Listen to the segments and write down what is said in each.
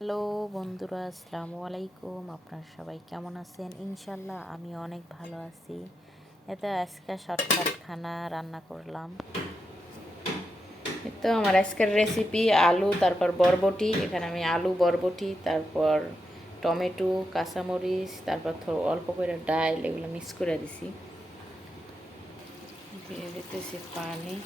Hello বন্ধুরা, আসসালামু আলাইকুম। আপনারা সবাই কেমন আছেন? ইনশাল্লাহ আমি অনেক ভালো আছি। এতে আজকে শর্টকাট খানা রান্না করলাম। তো আমার আজকের রেসিপি আলু, তারপর বরবটি। এখানে আমি আলু, বরবটি, তারপর টমেটো, কাঁচামরিচ, তারপর অল্প করে ডাল, এগুলো মিক্স করে দিছি। দিয়ে দিতেছি পানি।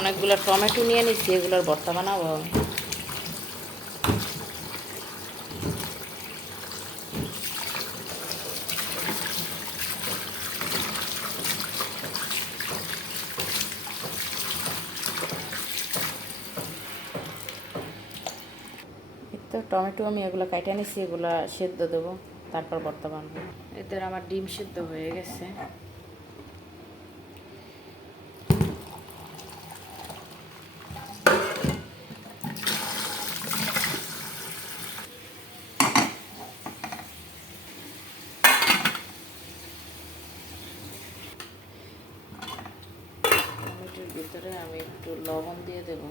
অনেকগুলো টমেটো নিয়ে নিচ্ছি, এগুলোর ভর্তা বানাবো। তো টমেটো আমি এগুলো কাইটে নিচ্ছি, এগুলো সেদ্ধ দেবো, তারপর ভর্তা বানাবো। এদের আমার ডিম সেদ্ধ হয়ে গেছে। টমেটোর ভিতরে আমি একটু লবণ দিয়ে দেব,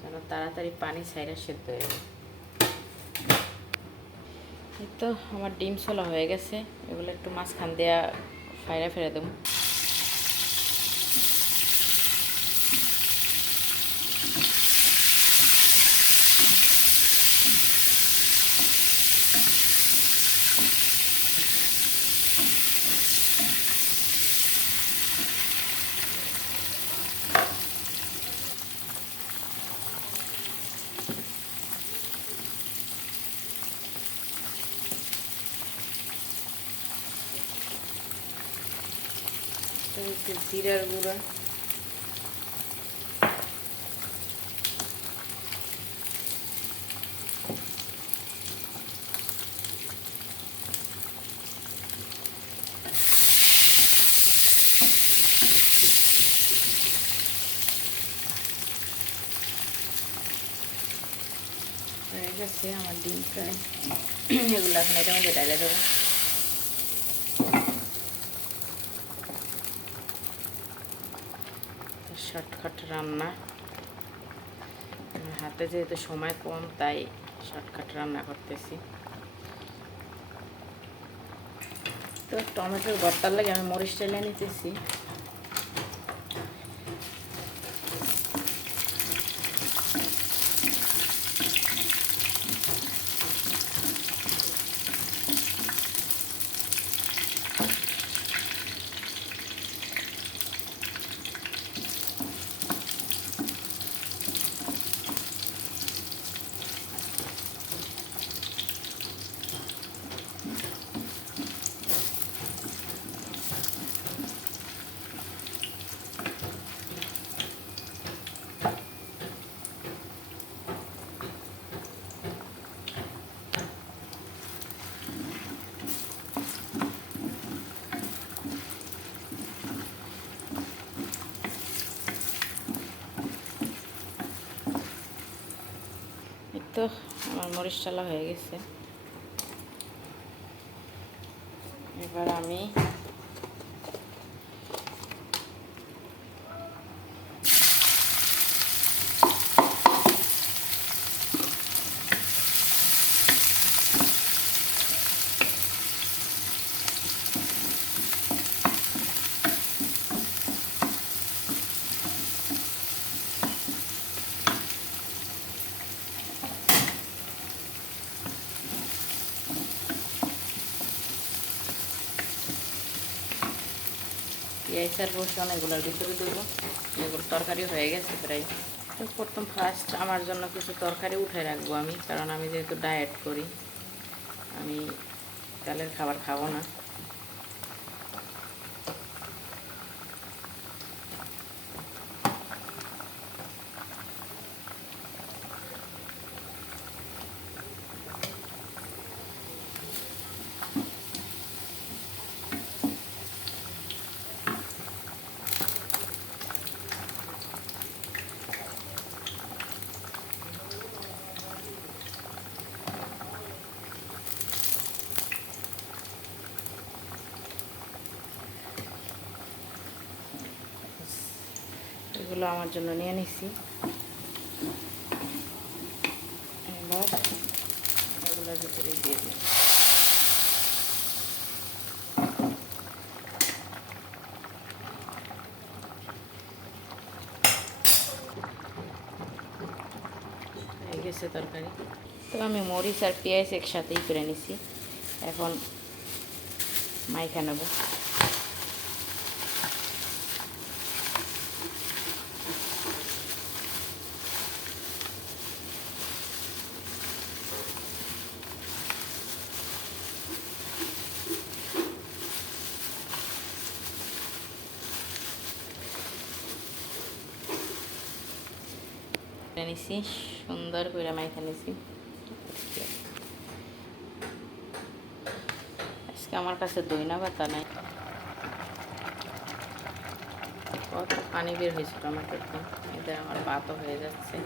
যেন তাড়াতাড়ি পানি ছাইরা সেদ্ধ হয়ে যায়। এই তো আমার ডিম ছোলা হয়ে গেছে, এগুলো একটু মাঝখান দেওয়া ফাইরা ফেলে দেবো। জিরার গুঁড়া, হয়ে গেছে আমার ডিম ফ্রাই। এগুলো এখন এটার মধ্যে ডালে দেবো। শর্টকাট রান্না, হাতে যেহেতু সময় কম, তাই শর্টকাট রান্না করতেছি। তো টমেটোর ভর্তার লাগে আমি মরিচ টেলে নিতেছি। তো আমার মরিচ টালা হয়ে গেছে। এবার আমি পেঁয়াজ আর রসুন এগুলোর ভিতরে দেবো। এগুলো তরকারি হয়ে গেছে প্রায়। তো প্রথম ফার্স্ট আমার জন্য কিছু তরকারি উঠে রাখবো আমি, কারণ আমি যেহেতু ডায়েট করি, আমি তেলের খাবার খাবো না। এগুলো আমার জন্য নিয়ে নিছি। এবার এগুলোর ভিতরে দিয়ে দিই। হয়ে গেছে তরকারি। তো আমি মরিচ আর পেঁয়াজ একসাথেই করে নিছি, এখন মাইখা নেব। নিছি সুন্দর করে মাইখা নিছি। আজকে আমার কাছে দইনা পাতা নাই, কত পানি বের হয়েছে টমেটোতে। এটা আমার ভাতও হয়ে যাচ্ছে।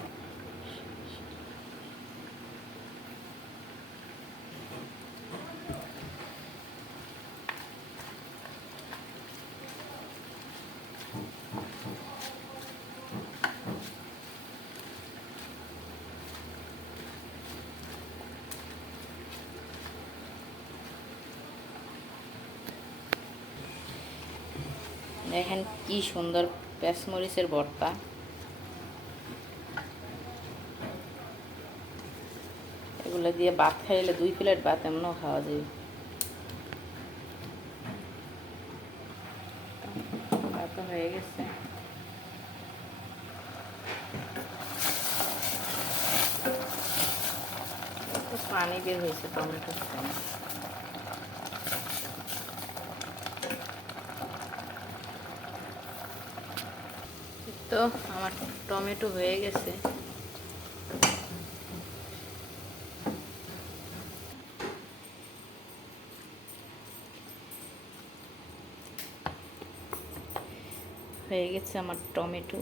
দেখেন কি সুন্দর পেঁচমরিচের ভর্তা। এগুলো দিয়ে ভাত খাইলে 2 প্লেট ভাত এমনও খাওয়া যায়। ভাত হয়ে গেছে। পানি বের হয়েছে টমেটোর সময়। তো আমার টমেটো হয়ে গেছে। হয়ে গেছে আমার টমেটো।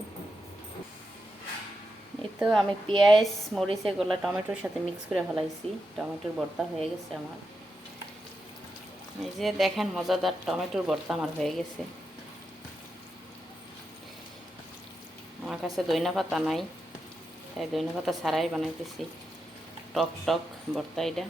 এই তো আমি পেঁয়াজ মরিচ এগুলো টমেটোর সাথে মিক্স করে ফেলাইছি। টমেটোর ভর্তা হয়ে গেছে আমার। এই যে দেখেন মজাদার টমেটোর ভর্তা আমার হয়ে গেছে। আমার কাছে দইনা পাতা নাই, তাই দইনা পাতা ছাড়াই বানাইতেছি টক টক ভর্তা এটা।